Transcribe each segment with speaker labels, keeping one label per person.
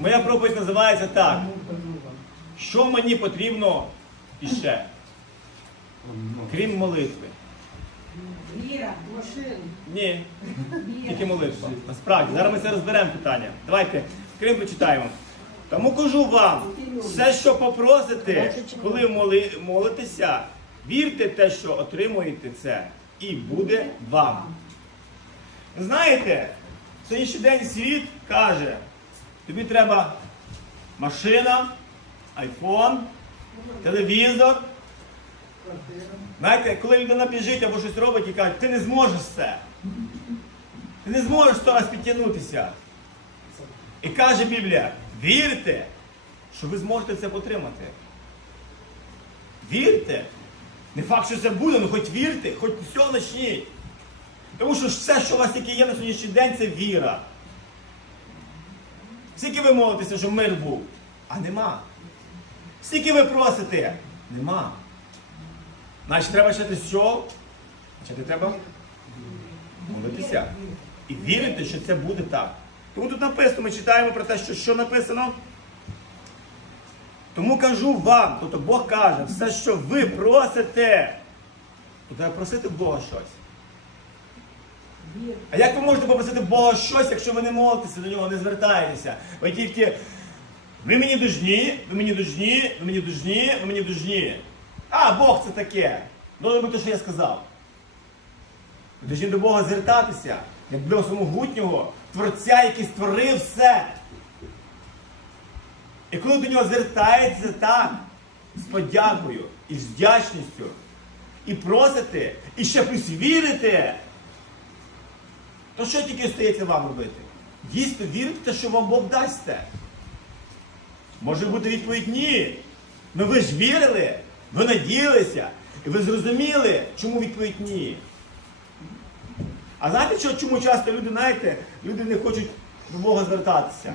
Speaker 1: Моя проповідь називається так. Що мені потрібно іще, крім молитви?
Speaker 2: Віра, машин.
Speaker 1: Ні, тільки молитва. Насправді, зараз ми це розберемо питання. Давайте, крім почитаємо. Тому кажу вам, все, що попросите, коли моли, молитеся, вірте те, що отримуєте це, і буде вам. Знаєте, сьогоднішній день світ каже, тобі треба машина, айфон, телевізор. Знаєте, коли людина біжить або щось робить і каже, ти не зможеш це. Ти не зможеш сто раз підтягнутися. І каже Біблія, вірте, що ви зможете це потримати. Вірте. Не факт, що це буде, але хоч вірте, хоч все почніть. Тому що все, що у вас тільки є на сьогоднішній день, це віра. Скільки ви молитеся, щоб мир був, а нема. Скільки ви просите, нема. Значить, треба почати з чого? Треба молитися. І вірити, що це буде так. Тому тут написано, ми читаємо про те, що, що написано. Тому кажу вам, тобто Бог каже, все, що ви просите, то треба просити Бога щось. А як ви можете попросити Бога щось, якщо ви не молитеся до нього, не звертаєтеся? Ви тільки ви мені дужні, ви мені дужні, ви мені дужні, ви мені дужні. А, Бог це таке. Добре бути, що я сказав. Ви дужні до Бога звертатися, як до самогутнього Творця, який створив все. І коли до нього звертається так, з подякою і з вдячністю, і просите, і ще плюс вірите, то що тільки стається вам робити? Дійсно вірите, що вам Бог дасть це? Може бути відповідь ні. Ну ви ж вірили, ви надіялися, і ви зрозуміли, чому відповідь ні. А знаєте, чому часто люди, знаєте, люди не хочуть до Бога звертатися?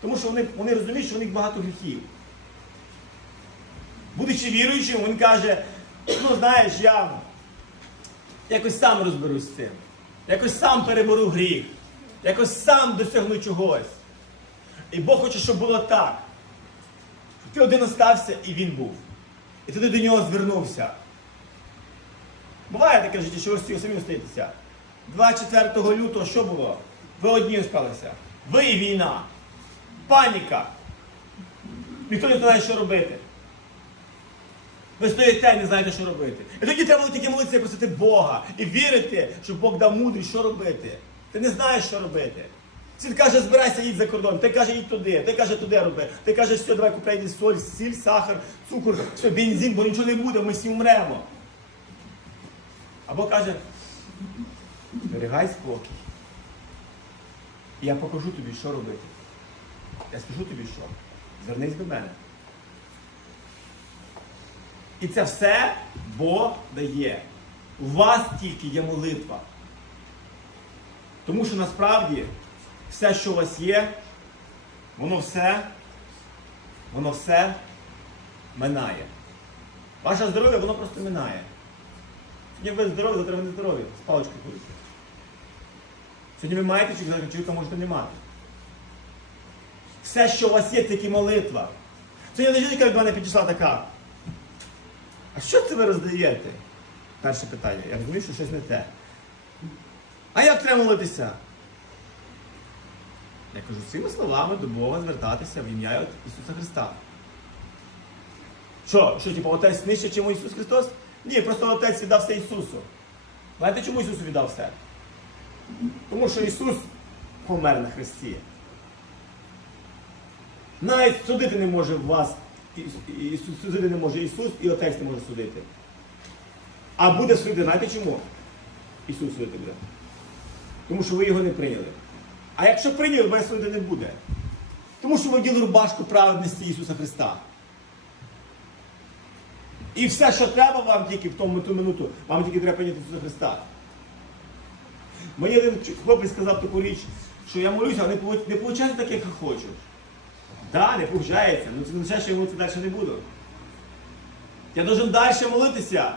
Speaker 1: Тому що вони, вони розуміють, що в них багато гріхів. Будучи віруючим, він каже, ну знаєш, я якось сам розберусь з цим. Якось сам перебору гріх. Якось сам досягну чогось. І Бог хоче, щоб було так. Ти один остався і він був. І ти до нього звернувся. Буває таке життя, що ви самі остаєтеся. 24 лютого що було? Ви одні осталися. Ви і війна. Паніка. Ніхто не знає, що робити. Ви стоїте і не знаєте, що робити. І тоді треба тільки молитися і просити Бога і вірити, що Бог дав мудрість, що робити. Ти не знаєш, що робити. Світ каже, збирайся, їдь за кордон. Ти каже, їдь туди, ти каже, туди роби. Ти каже, все, давай купляй соль, сіль, сахар, цукор, все, бензин, бо нічого не буде, ми всі умремо. Або каже, зберігай спокій. Я покажу тобі, що робити. Я скажу тобі, що. Звернись до мене. І це все Бог дає. У вас тільки є молитва. Тому що насправді все, що у вас є, воно все, воно все минає. Ваше здоров'я, воно просто минає. Сьогодні ви здорові, завтра ви не здорові. З паличкою ходите. Сьогодні ви маєте чоловіка, чоловіка можете не мати. Все, що у вас є, це тільки молитва. Сьогодні жінка до мене підійшла така. А що це ви роздаєте? Перше питання. Я розумію, що щось не те. А як треба молитися? Я кажу, цими словами до Бога звертатися в ім'я Ісуса Христа. Що, що, типу, отець нижче, чим Ісус Христос? Ні, просто отець віддав все Ісусу. Знаєте, чому Ісус віддав все? Тому що Ісус помер на Христі. Навіть судити не може вас, і- і- судити не може Ісус, і Отець не може судити. А буде судити, знаєте чому? Ісус судити буде. Тому що ви його не прийняли. А якщо прийняли, вас судити не буде. Тому що ви вділи рубашку праведності Ісуса Христа. І все, що треба вам тільки в тому ту минуту, вам тільки треба прийняти Ісуса Христа. Мені один хлопець сказав таку річ, що я молюся, а не виходить так, як я хочу. Так, не виходить, ну це не означає, що я молитися далі не буду. Я должен далі молитися.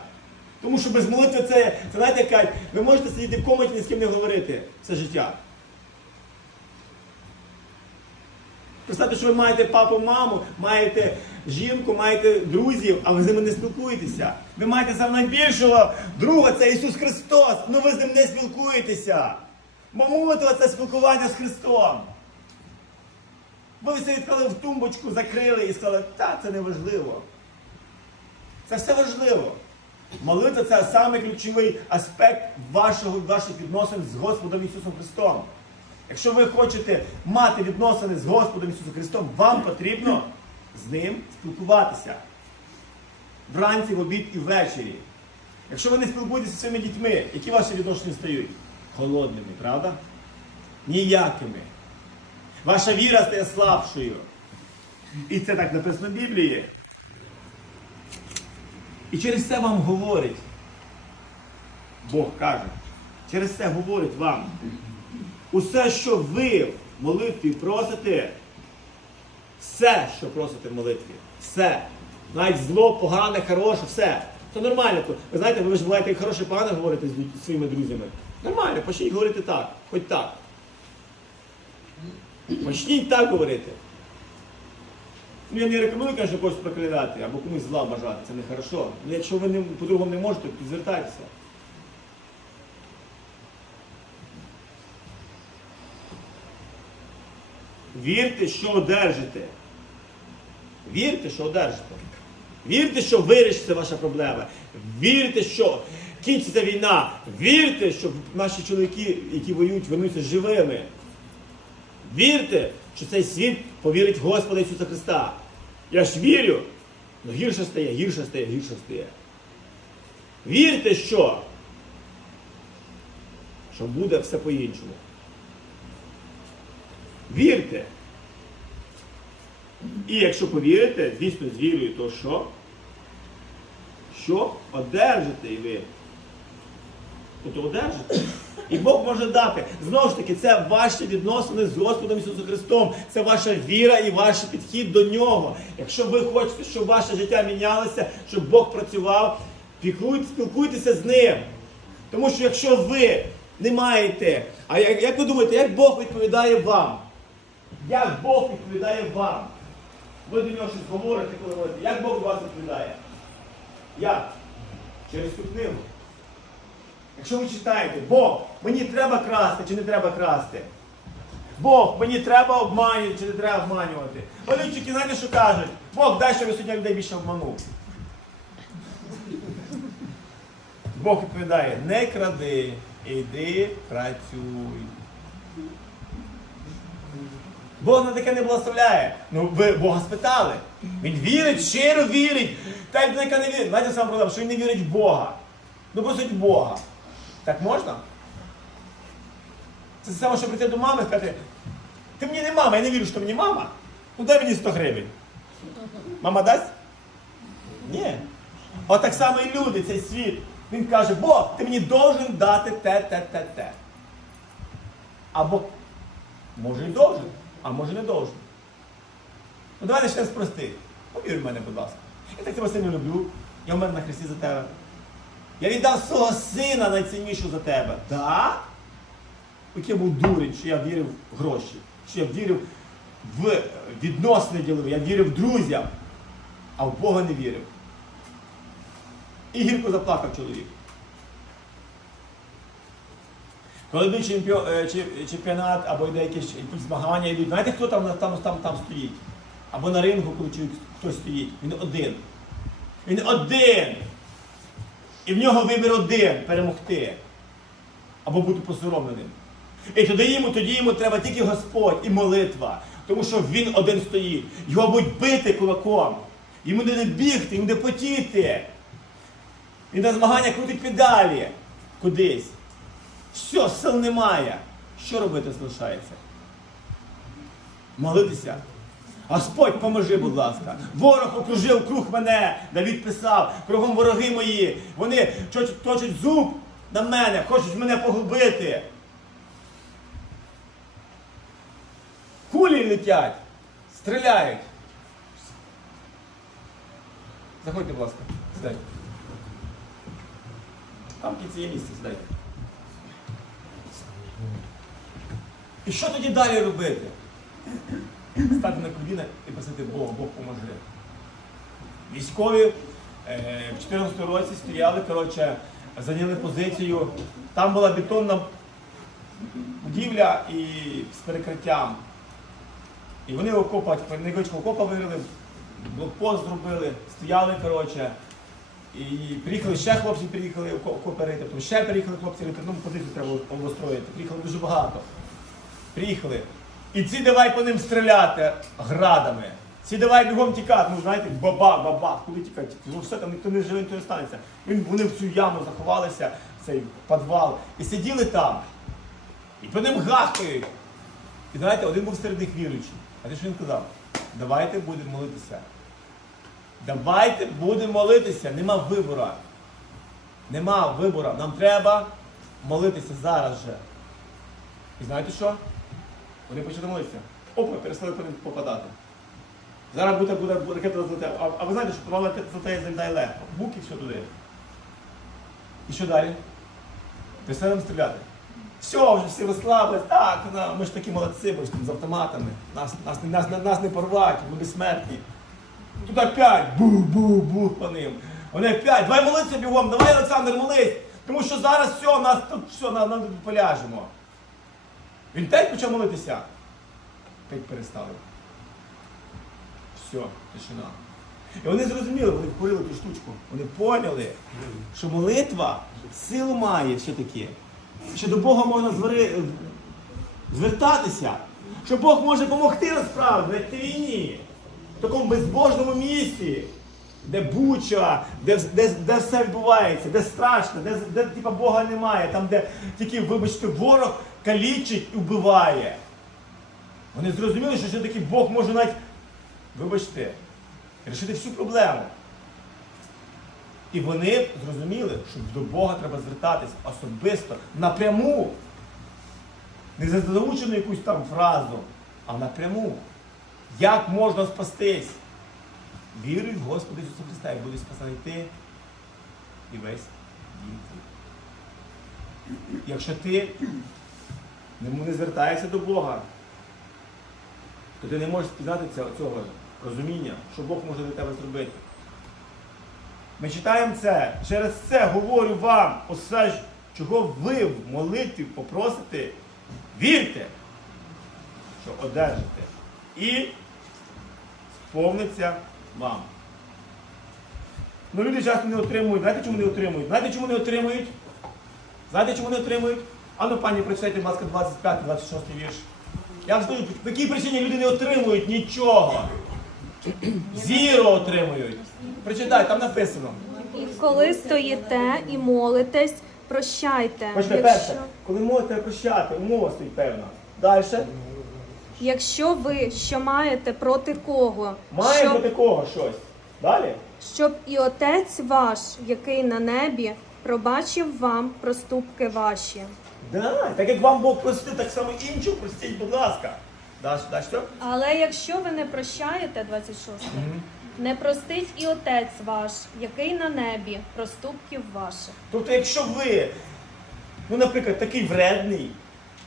Speaker 1: Тому що без молитви це, це знаєте, як ви можете сидіти в комнаті ні з ким не говорити все життя. Представте, що ви маєте папу, маму, маєте жінку, маєте друзів, а ви з ними не спілкуєтеся. Ви маєте саме найбільшого друга, це Ісус Христос. Ну ви з ним не спілкуєтеся. Бо молитва це спілкування з Христом. Ви все відклали в тумбочку, закрили і сказали, та це не важливо. Це все важливо. Молитва це самий ключовий аспект вашого, ваших відносин з Господом Ісусом Христом. Якщо ви хочете мати відносини з Господом Ісусом Христом, вам потрібно з ним спілкуватися. Вранці, в обід і ввечері. Якщо ви не спілкуєтеся зі своїми дітьми, які ваші відношення стають? Холодними, правда? Ніякими. Ваша віра стає слабшою. І це так написано в Біблії. І через це вам говорить. Бог каже, через це говорить вам. Усе, що ви в молитві просите, все, що просите в молитві, все. Навіть зло, погане, хороше, все. Це нормально. Ви знаєте, ви ж буваєте як хороше, погане говорите з своїми друзями. Нормально, почніть говорити так, хоч так. Почніть так говорити. Ну, я не рекомендую, конечно, когось проклинати або комусь зла бажати, це не хорошо. Ну, якщо ви по-другому не можете, то звертайтеся. Вірте, що одержите. Вірте, що одержите. Вірте, що вирішиться ваша проблема. Вірте, що кінчиться війна. Вірте, що наші чоловіки, які воюють, вернуться живими. Вірте, що цей світ повірить в Господа Ісуса Христа. Я ж вірю, але гірше стає, гірше стає, гірше стає. Вірте, що, що буде все по-іншому. Вірте. І якщо повірите, звісно, з вірою, то що? Що одержите і ви? Тобто одержите. І Бог може дати. Знову ж таки, це ваші відносини з Господом Ісусом Христом. Це ваша віра і ваш підхід до нього. Якщо ви хочете, щоб ваше життя мінялося, щоб Бог працював, спілкуйтеся з ним. Тому що якщо ви не маєте, а як, як ви думаєте, як Бог відповідає вам? Як Бог відповідає вам? Ви до нього щось говорите, коли говорите, як Бог до вас відповідає? Як? Через цю книгу. Якщо ви читаєте, Бог, мені треба красти чи не треба красти? Бог, мені треба обманювати чи не треба обманювати? Валютчики, знаєте, що кажуть? Бог, дай, щоб я сьогодні людей більше обманув. Бог відповідає, не кради, іди працюй. Бог на таке не благословляє. Ну, ви Бога спитали. Він вірить, щиро вірить. Та людина, яка не вірить. Знаєте саме проблема, що він не вірить в Бога. Ну просить Бога. Так можна? Це саме, що прийти до мами і сказати, ти мені не мама, я не вірю, що мені мама. Ну дай мені 100 гривень. Мама дасть? Ні. От так само і люди, цей світ. Він каже, Бог, ти мені должен дати те, те, те, те. Або може і должен, а може не должен. Ну давай почнемо з простих. Повір в мене, будь ласка. Я так тебе сильно люблю. Я вмер на хресті за тебе. Я віддав свого сина найціннішого за тебе. Так? От я був дурень, що я вірив в гроші, що я вірив в відносини ділові, я вірив друзям, а в Бога не вірив. І гірко заплакав чоловік. Коли йде чемпіо- чемпіонат або йде якісь, якісь змагання, йдуть, знаєте, хто там, там, там, там стоїть? Або на рингу, коли хтось стоїть. Він один. Він один. І в нього вибір один перемогти. Або бути посоромленим. І тоді йому, тоді йому треба тільки Господь і молитва. Тому що він один стоїть. Його будуть бити кулаком. Йому не бігти, йому не потіти. Він на змагання крутить педалі кудись. Все, сил немає. Що робити залишається? Молитися. Господь, поможи, будь ласка. Ворог окружив круг мене, Давід писав, кругом вороги мої. Вони точать, зуб на мене, хочуть мене погубити. Кулі летять, стріляють. Заходьте, будь ласка, сідайте. Там кінці є місце, сідайте. І що тоді далі робити? стати на коліна і просити Бога, Бог поможи. Військові е, в 14 році стояли, коротше, зайняли позицію. Там була бетонна будівля і з перекриттям. І вони окопа, невеличкого окопа виграли, блокпост зробили, стояли, коротше. І приїхали ще хлопці, приїхали окопи потім ще приїхали хлопці рити, ну позицію треба було обустроїти. Приїхали дуже багато. Приїхали. І ці давай по ним стріляти градами. Ці давай бігом тікати. Ну знаєте, бабах, бабах, куди тікати? Ну все там ніхто не живе, ніхто не станеться. Він, вони в цю яму заховалися, цей підвал, і сиділи там. І по ним гахкають. І знаєте, один був серед них віруючий. А ти що він казав? Давайте будемо молитися. Давайте будемо молитися. Нема вибору. Нема вибору. Нам треба молитися зараз же. І знаєте що? Вони почали. Опа, перестали по ним попадати. Зараз буде, буде, ракета злетає. А, а ви знаєте, що провал ракета злетає залітає легко. Бук і все туди. І що далі? Перестали стріляти. Все, вже всі розслабились. Так, на, ми ж такі молодці, ми ж там з автоматами. Нас, нас, нас, нас, не порвать, ми безсмертні. Тут опять бу-бу-бу по ним. Вони опять, давай молитися бігом, давай, Олександр, молись. Тому що зараз все, нас тут все, нам тут поляжемо. Він опять почав молитися. Опять перестали. Все, тишина. І вони зрозуміли, вони вкурили ту штучку. Вони поняли, що молитва силу має все-таки. Що до Бога можна звери- звертатися. Що Бог може допомогти насправді на цій війні. В такому безбожному місці, де буча, де, де, де все відбувається, де страшно, де, де типа, Бога немає, там, де тільки, вибачте, ворог калічить і вбиває. Вони зрозуміли, що все-таки Бог може навіть, вибачте, рішити всю проблему. І вони зрозуміли, що до Бога треба звертатись особисто, напряму. Не за заучену якусь там фразу, а напряму. Як можна спастись? Віруй в Господа Ісуса Христа, і буде спасений ти і весь дім. Якщо ти не звертаєшся до Бога, то ти не можеш спізнати цього розуміння, що Бог може для тебе зробити. Ми читаємо це. Через це говорю вам, усе, чого ви в молитві попросите, вірте, що одержите. І сповниться вам. Ну люди часто не отримують. Знаєте, чому не отримують? Знаєте, чому не отримують? Знаєте, чому не отримують? А ну, пані, прочитайте, будь ласка, 25-26 вірш. Я вам скажу, по якій причині люди не отримують нічого. Зіро отримують. Прочитай, там написано.
Speaker 3: Коли стоїте і молитесь, прощайте.
Speaker 1: Почне перше. Коли можете прощати, умова стоїть певна. Далі.
Speaker 3: якщо ви що маєте проти кого,
Speaker 1: Має
Speaker 3: щоб,
Speaker 1: проти кого щось. Далі.
Speaker 3: щоб і отець ваш, який на небі, пробачив вам проступки ваші.
Speaker 1: Да, так як вам Бог простить, так само іншим простіть, будь ласка. Далі, далі що?
Speaker 3: Але якщо ви не прощаєте, 26, не простить і отець ваш, який на небі, проступків ваших.
Speaker 1: Тобто, якщо ви, ну, наприклад, такий вредний,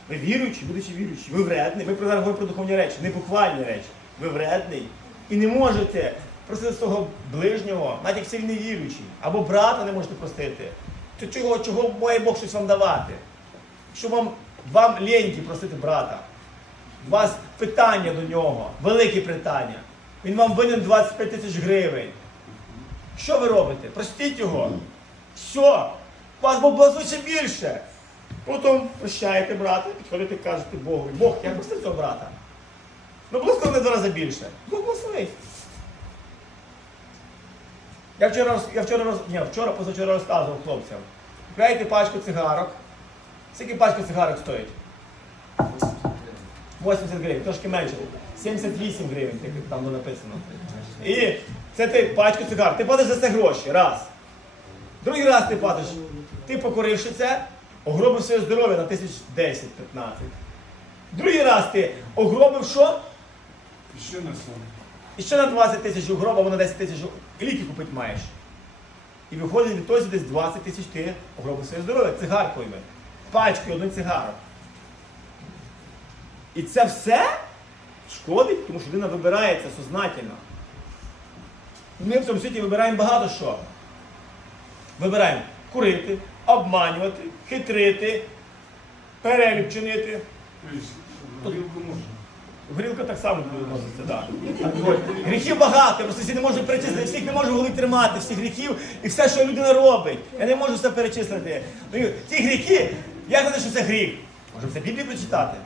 Speaker 1: ви віруючий, будучи віруючий, ви вредний, ви зараз говоримо про духовні речі, не буквальні речі. Ви вредний і не можете просити свого ближнього, навіть якщо він не віруючий, або брата не можете простити, то чого, чого має Бог щось вам давати? Що вам, вам ліньки просити брата? У вас питання до нього, великі питання. Він вам винен 25 тисяч гривень. Що ви робите? Простіть його. Все. Вас Бог благословить більше. Потім прощаєте брата, підходите і кажете Богу, Бог, я простив цього брата. Ну благослови два рази більше. Бог благословить. Я вчора, я вчора, роз- ні, вчора, позавчора розказував хлопцям. Купляєте пачку цигарок. Скільки пачка цигарок стоїть? 80 гривень, трошки менше. 78 гривень, як там було написано. І це ти пачку цигар. Ти платиш за це гроші. Раз. Другий раз ти платиш. Ти покоривши це, огробив своє здоров'я на тисяч 10-15. Другий раз ти огробив що?
Speaker 4: Ще на сон.
Speaker 1: І ще на 20 тисяч огроб, або на 10 тисяч ліки купити маєш. І виходить від того, десь 20 тисяч ти огробив своє здоров'я цигаркою. Пачкою одну цигару. І це все Шкодить, тому що людина вибирає це сознательно. Ми в цьому світі вибираємо багато що. Вибираємо курити, обманювати, хитрити, переліп чинити.
Speaker 4: Тобто, горілку можна.
Speaker 1: Горілка так само буде відноситься, так. Гріхів багато, просто всі не можу перечислити, всіх не можу в голові тримати, всіх гріхів і все, що людина робить. Я не можу все перечислити. Ну, Ті гріхи, як знати, що це гріх? Може це Біблію прочитати?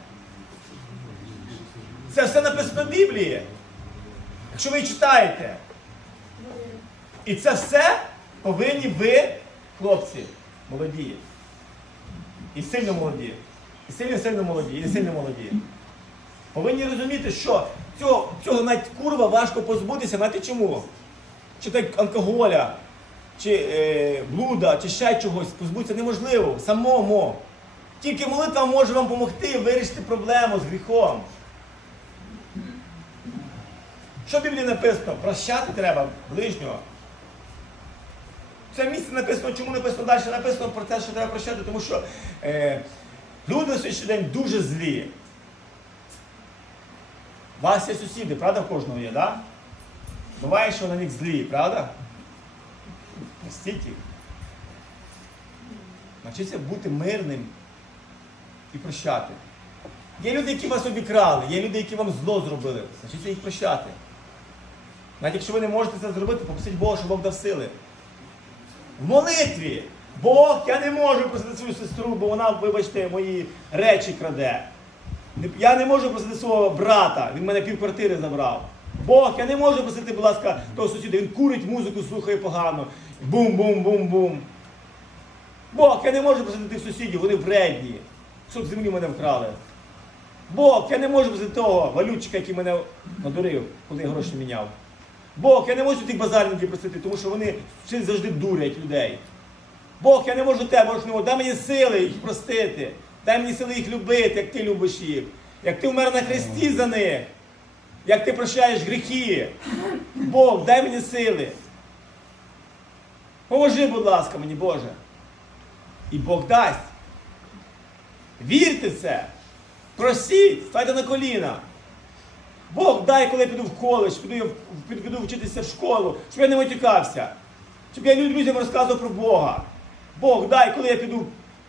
Speaker 1: Це все написано в Біблії. Якщо ви читаєте. І це все повинні ви, хлопці, молоді. І сильно молоді. І сильно сильно молоді, і сильно молоді. Повинні розуміти, що цього, цього навіть курва важко позбутися, знаєте чому? Чи так алкоголя, чи е, блуда, чи ще чогось позбутися неможливо самому. Тільки молитва може вам допомогти вирішити проблему з гріхом. Що в Біблії написано? Прощати треба ближнього. Це місце написано, чому написано далі? Написано про те, що треба прощати, тому що е, люди на сьогоднішній день дуже злі. У вас є сусіди, правда, в кожного є? Да? Буває, що на них злі, правда? Простіть їх. Навчіться бути мирним і прощати. Є люди, які вас обікрали, є люди, які вам зло зробили. Навчіться їх прощати. Навіть якщо ви не можете це зробити, попросіть Бога, щоб Бог дав сили. В молитві. Бог, я не можу просити свою сестру, бо вона, вибачте, мої речі краде. Я не можу просити свого брата, він мене півквартири забрав. Бог, я не можу просити, будь ласка, того сусіда, він курить музику, слухає погано. Бум-бум-бум-бум. Бог, я не можу просити тих сусідів, вони вредні. Кусок землі мене вкрали. Бог, я не можу просити того валютчика, який мене надурив, коли я гроші міняв. Бог, я не можу тих базарників просити, тому що вони завжди дурять людей. Бог, я не можу тебе, не дай мені сили їх простити. Дай мені сили їх любити, як ти любиш їх. Як ти вмер на хресті за них. Як ти прощаєш гріхи. Бог, дай мені сили. Поможи, будь ласка, мені, Боже. І Бог дасть. Вірте це. Просіть, ставайте на коліна. Бог дай, коли я піду в коледж, піду, піду, піду вчитися в школу, щоб я не матюкався. Щоб я людям розказував про Бога. Бог дай, коли я піду,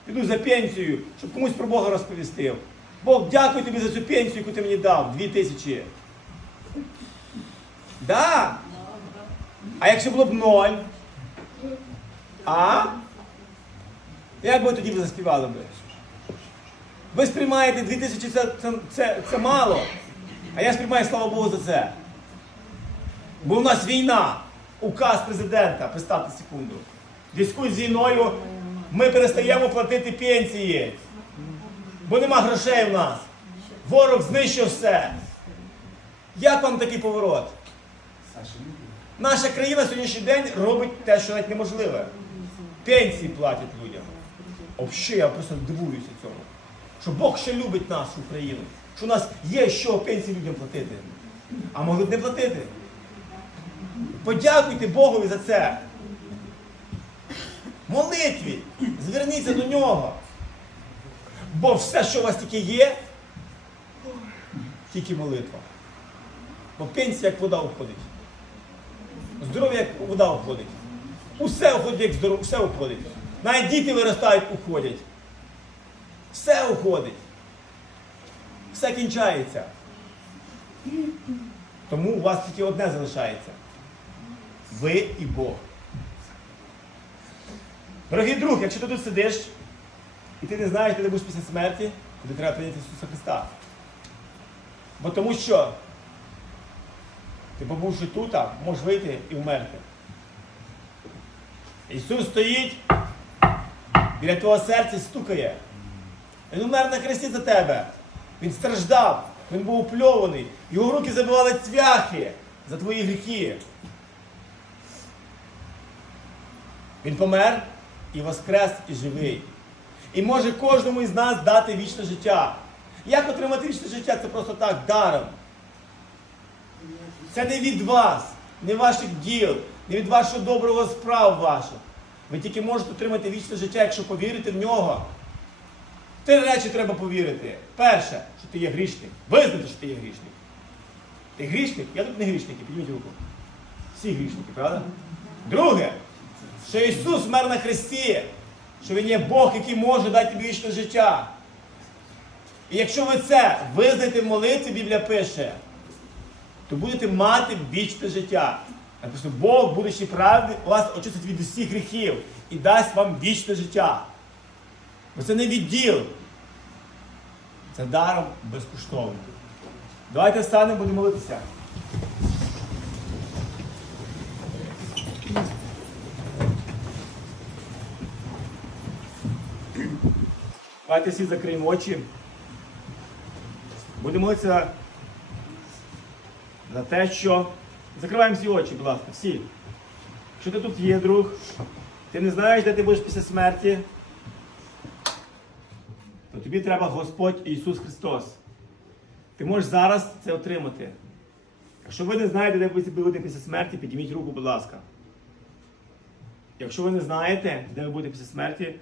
Speaker 1: піду за пенсію, щоб комусь про Бога розповістив. Бог, дякую тобі за цю пенсію, яку ти мені дав, дві тисячі. Да. А якщо було б ноль? А? Як би тоді ви заспівали би? Ви сприймаєте дві тисячі це, це, це, мало. А я сприймаю, слава Богу, за це. Бо в нас війна. Указ президента, представте секунду. В зв'язку з ми перестаємо платити пенсії. Бо нема грошей в нас. Ворог знищив все. Як вам такий поворот? Наша країна сьогоднішній день робить те, що навіть неможливе. Пенсії платять людям. Взагалі, я просто дивуюся цьому. Що Бог ще любить нашу Україну. Що у нас є що пенсії людям платити. А можуть не платити. Подякуйте Богові за це. Молитві. Зверніться до нього. Бо все, що у вас тільки є, тільки молитва. Бо пенсія як вода уходить. Здоров'я як вода уходить. Усе уходить, як здоров'я, все уходить. Навіть діти виростають, уходять. Все уходить. Все кінчається. Тому у вас тільки одне залишається. Ви і Бог. Дорогий друг, якщо ти тут сидиш, і ти не знаєш, де ти будеш після смерті, тобі треба прийняти Ісуса Христа. Бо тому що ти побувши тут, можеш вийти і вмерти. Ісус стоїть біля твого серця стукає. Він умер на хресті за тебе. Він страждав, він був упльований. Його руки забивали цвяхи за твої гріхи. Він помер і воскрес і живий. І може кожному із нас дати вічне життя. Як отримати вічне життя? Це просто так, даром. Це не від вас, не ваших діл, не від вашого доброго справ ваших. Ви тільки можете отримати вічне життя, якщо повірите в нього. Три речі треба повірити. Перше, що ти є грішник. Визнати, що ти є грішник. Ти грішник? Я тут не грішники, підніміть руку. Всі грішники, правда? Друге, що Ісус вмер на хресті, що Він є Бог, який може дати тобі вічне життя. І якщо ви це визнаєте в молитві, Біблія пише, то будете мати вічне життя. Написано, Бог, будучи правди, вас очистить від усіх гріхів і дасть вам вічне життя. Бо це не відділ. Це даром безкоштовно. Давайте встанемо, будемо молитися. Давайте всі закриємо очі. Будемо молитися за те, що. Закриваємо всі очі, будь ласка, всі. Якщо ти тут є, друг, ти не знаєш, де ти будеш після смерті, тобі треба Господь Ісус Христос. Ти можеш зараз це отримати. Якщо ви не знаєте, де ви будете після смерті, підніміть руку, будь ласка. Якщо ви не знаєте, де ви будете після смерті,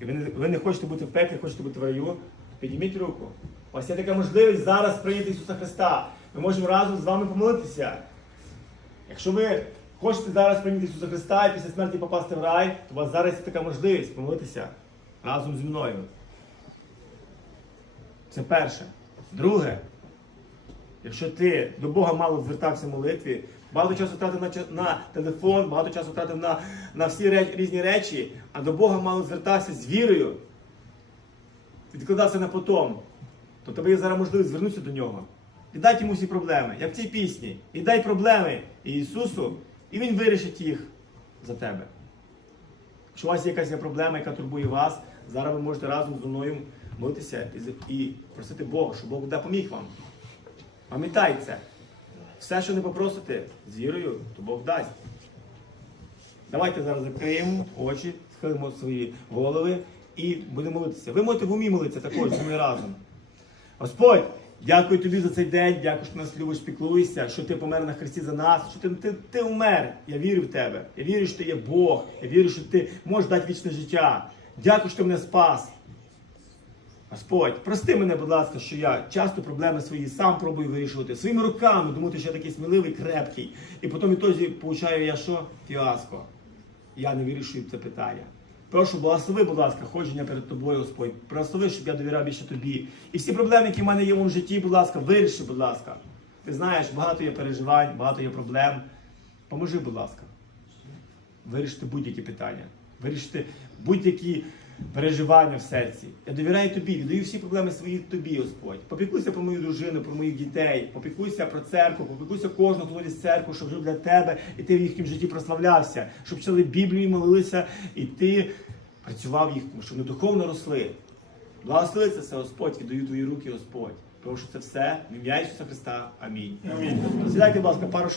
Speaker 1: і ви не, ви не хочете бути в пеклі, хочете бути в раю, підніміть руку. У вас є така можливість зараз прийняти Ісуса Христа. Ми можемо разом з вами помолитися. Якщо ви хочете зараз прийняти Ісуса Христа і після смерті попасти в рай, то у вас зараз є така можливість помолитися разом зі мною. Це перше. Друге, якщо ти до Бога мало звертався в молитві, багато часу втратив на, на телефон, багато часу втратив на, на всі ре- різні речі, а до Бога мало звертався з вірою, відкладався на потом, то тебе є зараз можливість звернутися до нього. Віддай йому всі проблеми, як в цій пісні. Віддай проблеми Ісусу, і Він вирішить їх за тебе. Якщо у вас є якась проблема, яка турбує вас, зараз ви можете разом зі мною молитися і, просити Бога, щоб Бог допоміг вам. Пам'ятайте. Все, що не попросите з вірою, то Бог дасть. Давайте зараз закриємо очі, схилимо свої голови і будемо молитися. Ви можете в умі молитися також зі мною разом. Господь, дякую тобі за цей день, дякую, що ти нас любиш, піклуєшся, що ти помер на хресті за нас, що ти, ти, ти умер. Я вірю в тебе. Я вірю, що ти є Бог. Я вірю, що ти можеш дати вічне життя. Дякую, що ти мене спас. Господь, прости мене, будь ласка, що я часто проблеми свої сам пробую вирішувати своїми руками, думати, що я такий сміливий, крепкий. І потім ітозі получаю я що? Фіаско. Я не вирішую це питання. Прошу, благослови, будь ласка, ходження перед тобою, Господь. Благослови, щоб я довіряв більше тобі. І всі проблеми, які в мене є в житті, будь ласка, виріши, будь ласка. Ти знаєш, багато є переживань, багато є проблем. Поможи, будь ласка. Вирішити будь-які питання, вирішити будь-які переживання в серці. Я довіряю тобі, віддаю всі проблеми свої тобі, Господь. Попіклуйся про мою дружину, про моїх дітей, попіклуйся про церкву, попіклуйся кожного, хто з церкви, щоб жив для тебе, і ти в їхньому житті прославлявся, щоб читали Біблію, молилися, і ти працював їх, щоб вони духовно росли. Благослови це все, Господь, віддаю твої руки, Господь. Прошу це все в ім'я Ісуса Христа. Амінь. Амінь. Сідайте, будь ласка, пару